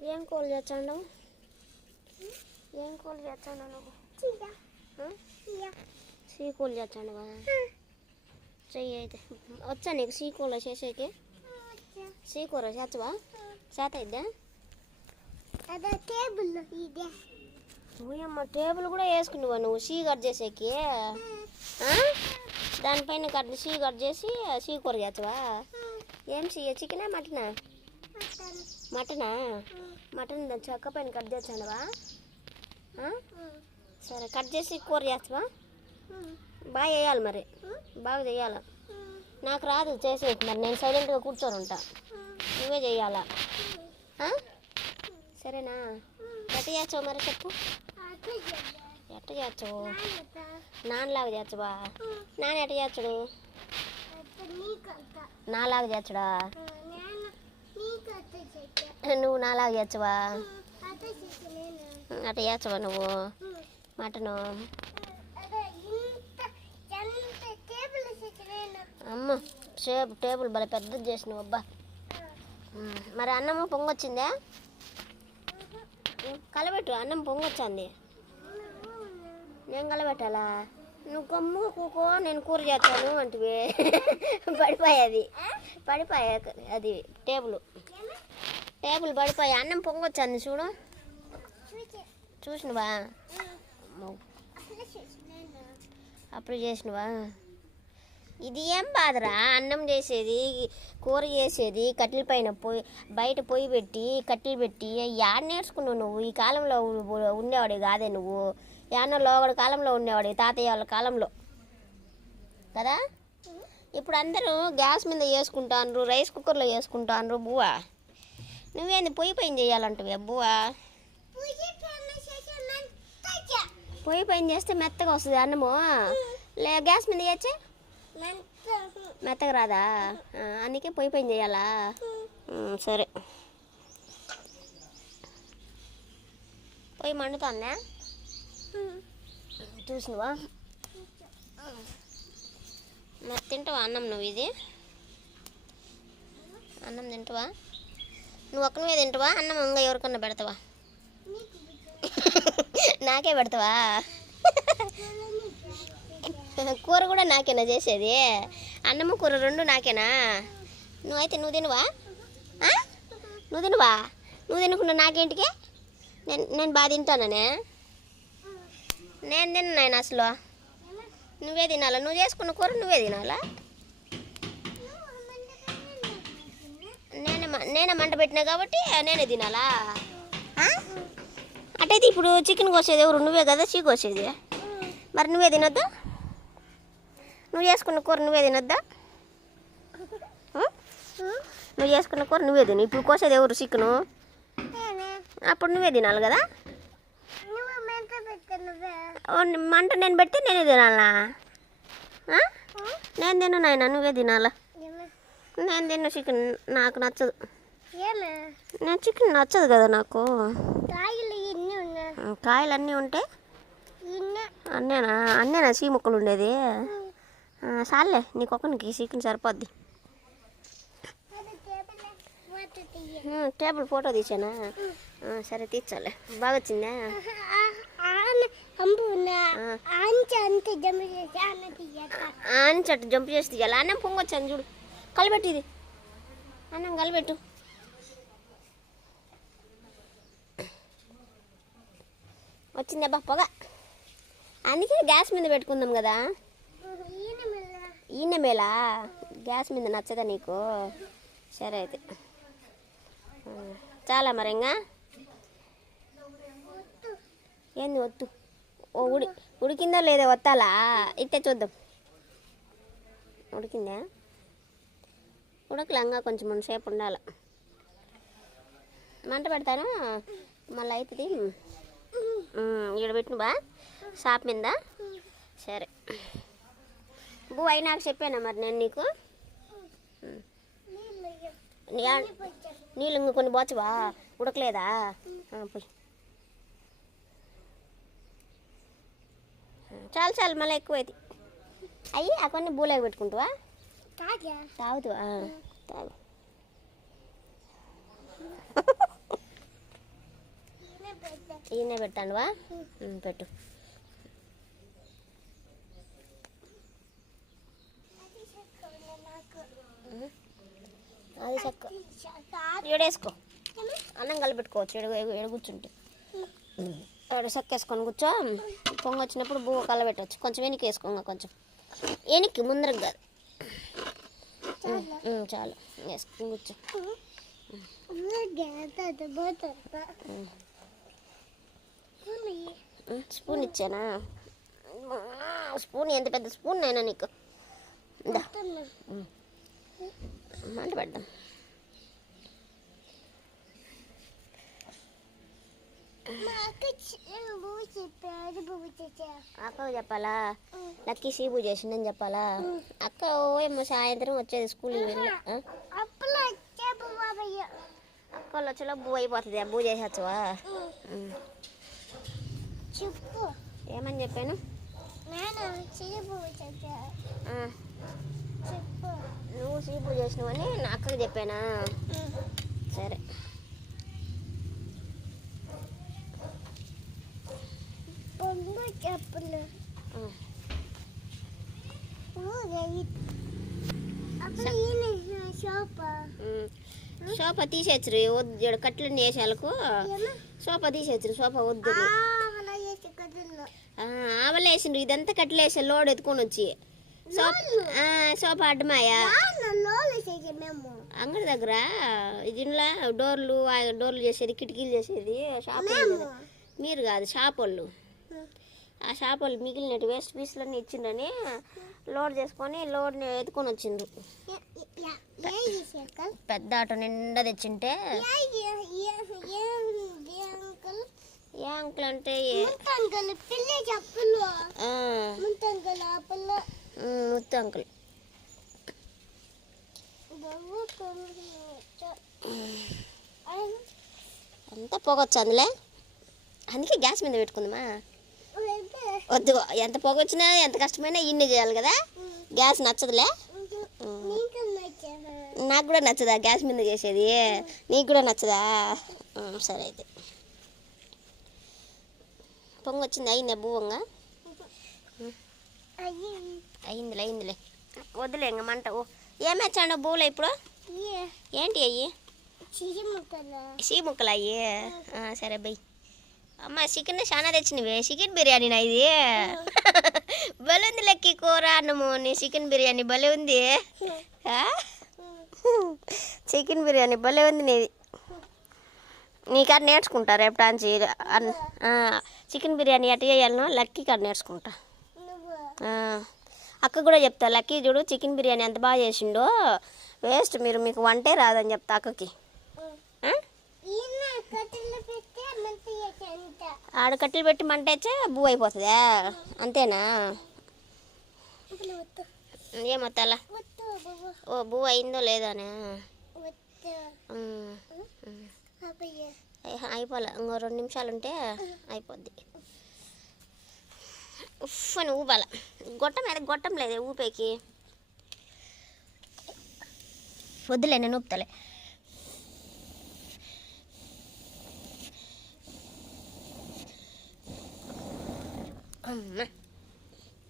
ఏం కూర చేస్తాడు? ఏం కూర చేస్తాడు నువ్వు? సీ కూర చేస్తాడు చెయ్యి అయితే. వచ్చా నీకు సీ కూర చేసేకి? సీ కూర చేస్తావా? చేత ఇద్దా అదే టేబుల్ ఇదే. నువ్వమ్మ టేబుల్ కూడా వేసుకున్నావా నువ్వు సీ కట్ చేసేకి? దానిపైన కట్ సీ కట్ చేసి సీ కూర చేస్తావా? ఏం సీ చికెనా మటనా? మటనా? మటన్ దాని చెక్క పైన కట్ చేస్తానవా? సరే కట్ చేసి కూర చేస్తావా? బాగా చేయాలి మరి. బాగా చేయాలి. నాకు రాదు చేసేది మరి. నేను సైలెంట్గా కూర్చొని ఉంటా. నువ్వే చేయాలా? సరేనా? ఎట్ట చేస్తావు మరి చెప్పు. ఎట్ట చేస్తావు? నాన్నలాగా చేస్తావా? నాన్న ఎట్ట చేస్తాడు? నాలాగా చేస్తాడా? నువ్వు నాలాగా చేస్తావా అట్ట చేస్తావా నువ్వు? మటను? అమ్మ షేప్ టేబుల్ భలే పెద్దది చేసినావు అబ్బా. మరి అన్నము పొంగొచ్చిందా? కలబెట్టు అన్నం పొంగొచ్చింది. నేను కలబెట్టాలా? నువ్వు గమ్ముగా కూకో నేను కూర చేస్తాను అంటివి. పడిపోయేది. పడిపోయా అది టేబుల్. టేబుల్ పడిపోయి అన్నం పొంగొచ్చింది చూడు. చూసినవా? అప్పుడు చేసినవా? ఇది ఏం బాధరా? అన్నం చేసేది కూర చేసేది కట్టెల పైన పొయ్యి బయట పొయ్యి పెట్టి కట్టెలు పెట్టి యాడ నేర్చుకున్నావు నువ్వు? ఈ కాలంలో ఉండేవాడు కాదే నువ్వు? యాన్న లోగడ కాలంలో ఉండేవాడు తాతయ్య వాళ్ళ కాలంలో. కదా? ఇప్పుడు అందరూ గ్యాస్ మీద వేసుకుంటాను రైస్ కుక్కర్లో వేసుకుంటాన్రు బువ్వా? నువ్వేంది పొయ్యి పైన చేయాలంటవి బువ్వా పొయ్యి పైన చేస్తే మెత్తగా వస్తుంది అన్నము. లే గ్యాస్ మీద చేయచ్చే మెత్తగా రాదా? అందుకే పొయ్యి పైన చేయాలా? సరే. పొయ్యి మండుతుందా? చూసినవా? మరి తింటావా అన్నం నువ్వు ఇది? అన్నం తింటావా? నువ్వు ఒక్కనివే తింటావా? అన్నం ఇంకా ఎవరికన్నా పెడతావా? నాకే పెడతావా? కూర కూడా నాకేనా చేసేది? అన్నము కూర రెండు నాకేనా? నువ్వైతే నువ్వు తినవా? నువ్వు తినవా? నువ్వు తినకుండా నాకేంటికి? నేను నేను బాగా తింటాననే నేను తిన్న అసలు. నువ్వే తినాలా? నువ్వు చేసుకున్న కూర నువ్వే తినాలా? నేనే మంట పెట్టినా కాబట్టి నేనే తినాలా? అటైతే ఇప్పుడు చికెన్ కోసేది ఎవరు? నువ్వే కదా చీ కోసేది. మరి నువ్వే తినొద్దా? నువ్వు చేసుకున్న కూర నువ్వే తినొద్దా? నువ్వు చేసుకున్న కూర నువ్వే తిను. ఇప్పుడు కోసేది ఎవరు చికెను? అప్పుడు నువ్వే తినాలి కదా? మంట నేను పెడితే నేనే తినాలా? నేను తిను నాయన నువ్వే తినాలా? నేను తిన్న చికెన్ నాకు నచ్చదు. నేను చికెన్ నచ్చదు కదా నాకు. కాయలు అన్నీ ఉంటే అన్నేనా? అన్నేనా? సీ ముక్కలు ఉండేది. చాలే నీకు ఒక్కనికి చికెన్ సరిపోద్ది. టేబుల్ ఫోటో తీసానా? సరే తీర్చాలే. బాగా వచ్చిందా ఆన చెట్టు జంప్ చేసి తీయాలి. అన్నం పొంగొచ్చాను చూడు. కలిపెట్టు ఇది. అన్నం కలిపెట్టు వచ్చిందబ్బా పొగ. అందుకే గ్యాస్ మీద పెట్టుకుందాం కదా. ఈయన మేలా? గ్యాస్ మీద నచ్చదా నీకు? సరే అయితే. చాలా మరి ఇంకా? ఏంది వద్దు ఓ ఉడి ఉడికిందో లేదో వత్తాలా ఇట్టే చూద్దాం. ఉడికిందా? ఉడకలంగా కొంచెం సేపు ఉండాలి. మంట పెడతాను. మళ్ళీ అవుతుంది ఈడ పెట్టినవా షాప్ మీద. సరే. బూ అయి నాకు చెప్పానా మరి నేను నీకు? నీళ్ళు ఇంక కొన్ని పోచవా ఉడకలేదా? పోయి. చాలు చాలు మళ్ళీ ఎక్కువైతే. అయ్యి ఆ కొన్ని బూలకి పెట్టుకుంటావా? తాగా. తాగుతావా తాగు. ఈయనే పెడతానువా ఉమ్, పెట్టు. అది చక్క. ఏడేసుకో. అన్నం కలిపెట్టుకోవచ్చు ఎడు ఎడు కూర్చుంటే. ఎడు సక్కేసుకొని కూర్చో. పొంగ వచ్చినప్పుడు బువ్వ కలబెట్టవచ్చు కొంచెం వెనక్కి వేసుకోంగా కొంచెం. వెనక్కి ముందరకు కాదు. చాలు. వేసుకొని కూర్చో. స్పూన్ ఇచ్చానా? స్పూన్ ఎంత పెద్ద స్పూన్ అయినా నీకు? మంట పెడదాం. అక్క చెప్పాలా? లక్కీ సీబు చేసిందని చెప్పాలా? అక్క ఏమో సాయంత్రం వచ్చేది స్కూల్కి వెళ్ళి ఆ? అక్క వాళ్ళు వచ్చేలో బూ అయిపోతుంది బూ చేసేచ్చవా చెప్పు. ఏమని చెప్పాను? నేను చీపు చెప్పా. నువ్వు సీబు చేసినవని నా అక్కకి చెప్పానా సరే. చెప్పులు. సోఫా తీసేచ్చరు వద్దు కట్లన్నీ వేసాలకు సోఫా తీసేచ్చరు సోఫా వద్దు ఆవలేసిండ్రు ఇదంతా కట్లేసా లోడ్ ఎత్తుకొని వచ్చి ఆ, సోఫా అడ్డమాయా అంగడి దగ్గర దీనిలో డోర్లు డోర్లు చేసేది కిటికీలు చేసేది షాప్. మీరు కాదు షాప్ వాళ్ళు ఆ షాప్ వాళ్ళు మిగిలినట్టు వేస్ట్ పీస్లన్నీ ఇచ్చిండ్రని లోడ్ చేసుకొని లోడ్ ఎత్తుకొని వచ్చిండ్రు పెద్ద ఆటో నిండా తెచ్చింటే ఏ అంకుల్ అంటే ముత్తు అంకుల్. అంతా పొగొచ్చు అందులో అందుకే గ్యాస్ మీద పెట్టుకుందామా? వద్దు ఎంత పొగ వచ్చినా ఎంత కష్టమైనా ఇన్ని చేయాలి కదా? గ్యాస్ నచ్చదులే? నీకు కూడా నచ్చదా గ్యాస్ మీద చేసేది? నీకు కూడా నచ్చదా? సరే అయితే. పొంగ వచ్చింది అయిందా అయ్యి అయిందిలే అయిందిలే వద్దులే ఇంక మంట ఓ ఏమేచ్చాండో బూలు ఇప్పుడు? ఏంటి అయ్యి? సీ ముక్కలు. అయ్యి? సరే బై. అమ్మ చికెన్ చాలా తెచ్చినవే చికెన్ బిర్యానీ నా ఇది. భలే ఉంది లెక్కి కూర అన్నము. నీ చికెన్ బిర్యానీ భలే ఉంది? చికెన్ బిర్యానీ భలే ఉంది నీది. నీ కాడ నేర్చుకుంటా రేపు టాంచి చికెన్ బిర్యానీ ఎట్ట చేయాలనో లక్కీ కాడ నేర్చుకుంటా. అక్క కూడా చెప్తా లక్కీ చూడు చికెన్ బిర్యానీ ఎంత బాగా చేసిండో వేస్ట్ మీరు మీకు వంటే రాదని చెప్తా అక్కకి. ఆడ కట్టెలు పెట్టి మంట వచ్చే బూ అయిపోతుందా? అంతేనా? ఏమొత్తాలా? ఓ బూ అయిందో లేదానే వద్దు ఉమ్, ఉమ్. అబ్బయ్య అయ్య, అయిపోలే. ఇంకో రెండు నిమిషాలు ఉంటే అయిపోద్ది. ఉఫ్ అని ఊపాల. గొట్టం మీద గొట్టం లేదే ఊపేకి. వద్దులే నేను ఊపుతలే. అమ్మ.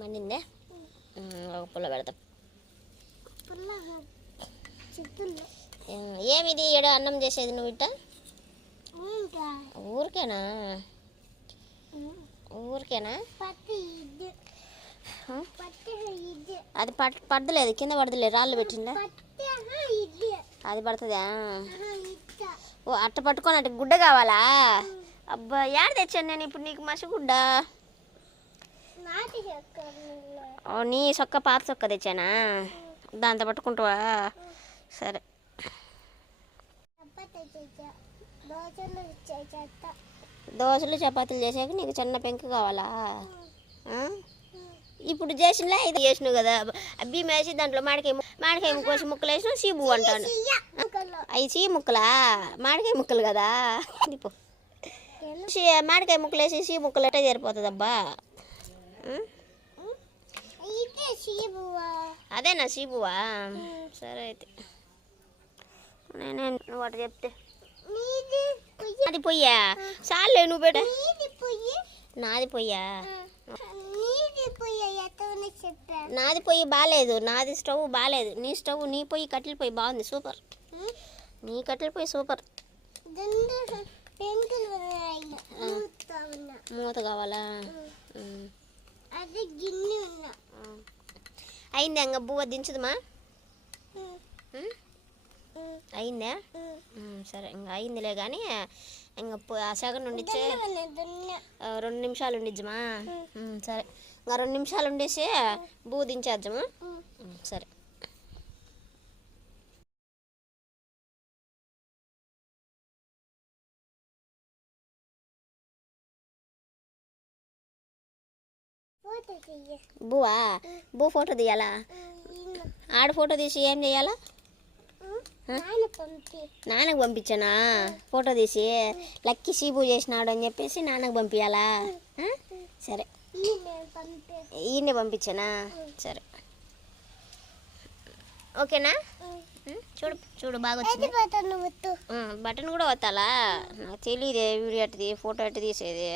మండిందే? ఒక పుల్ల పెడతాం. ఏమిది? ఏడో అన్నం చేసేది నువ్వు ఇట్ట? ఊరికేనా? ఊరికేనా? అది పట్ పడదలేదు కింద పడదలేదు రాళ్ళు పెట్టిందా? అది పడుతుందా? ఓ అట్ట పట్టుకొని అట్ట గుడ్డ కావాలా? అబ్బా యాడ తెచ్చాను నేను ఇప్పుడు నీకు మసి గుడ్డ? ఓ నీ సొక్క పాత సొక్క తెచ్చానా? దాంతో పట్టుకుంటావా సరే. దోశలు చపాతీలు చేసాక నీకు చిన్న పెంకు కావాలా? ఇప్పుడు చేసినలే ఇది చేసినావు కదా. బియ్యం వేసి దాంట్లో మాడికాయ మాడికాయ ముక్క కోసి ముక్కలు వేసిన సీబు అంటాను అవి సీ ముక్కలా? మాడికాయ ముక్కలు కదా. మాడికాయ ముక్కలు వేసి సీ ముక్కలు అంటే సరిపోతుంది అబ్బా అదేనా సీబువా? సరే అయితే. నేనే నువ్వు అటు చెప్తే. అది పొయ్యా. చాలే నువ్వు పెట్ట. నీది పొయ్యి? నాది పొయ్యా బాగాలేదు నాది స్టవ్ బాగాలేదు నీ స్టవ్ నీ పొయ్యి కట్టెల పొయ్యి బాగుంది. సూపర్. నీ కట్టెల పొయ్యి సూపర్. మూత కావాలా? అయిందా ఇంకా బువ్వ దించుదమా? అయిందా సరే ఇంకా అయిందిలే కానీ ఇంకా సగం ఉండిచ్చే రెండు నిమిషాలు ఉండిద్జమా ఉమ్, సరే ఇంకా రెండు నిమిషాలు ఉండేసి బువ్వ దించేద్దాము ఉమ్, సరే బువ్వా బువ్వ ఫోటో తీయాలా ఆడ ఫోటో తీసి ఏం చేయాలా నాన్నకు పంపించానా? ఫోటో తీసి. లక్కీ సీబు చేసినాడు అని చెప్పేసి నాన్నకు పంపించాలా? సరే. ఈయన పంపించానా? సరే. ఓకేనా? చూడు చూడు బాగా వచ్చింది. బటన్ కూడా వత్తాలా నాకు తెలియదే వీడియో ఎట్టు ఫోటో ఎట్టు తీసేది.